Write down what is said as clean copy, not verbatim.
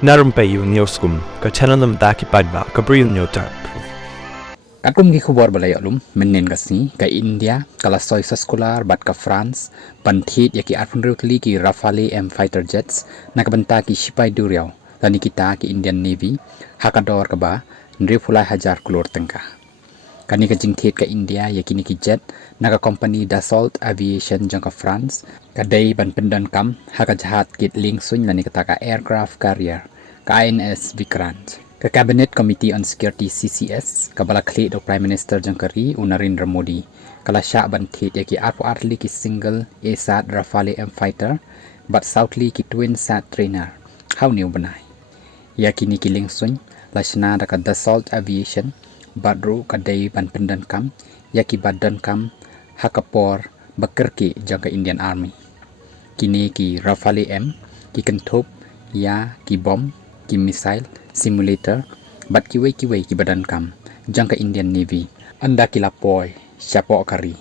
Na Rympei U ka channel nabynta ki paidbah ka Bri U Hynñiewtrep. Katkum gi khubor balay alum menen kasi ka India kala soy sa skolar bat ka France pan Thied yaki arpun rutli ki Ragale M Fighter Jets nakabanta ki sipai duriaw lani kita ki Indian Navy hakador ka ba $1,000 klur tengka kani ka jing Thied ka India yaki ni ki jet naka company Dassault Aviation jang ka France kadai ban pendan kam haka jahat kit ling sun lani kata ka aircraft carrier ka INS Vikrant ka Cabinet Committee on Security CCS kabala kli do Prime Minister Jangkari Narendra Modi kala sya ban Thied yaki arpo artli ki single esat Ragale M Fighter but southly ki twin sat trainer how new banai yaki ni ki lingsun lasna da ka Dassault Aviation baroh kadai ban pendan kam yaki badan kam hakapor bakerki jangka Indian Army kini ki Ragale M ki kentup ya ki bom ki missile simulator bat kiway ki badan kam jangka Indian Navy anda ki lapoy siapo kari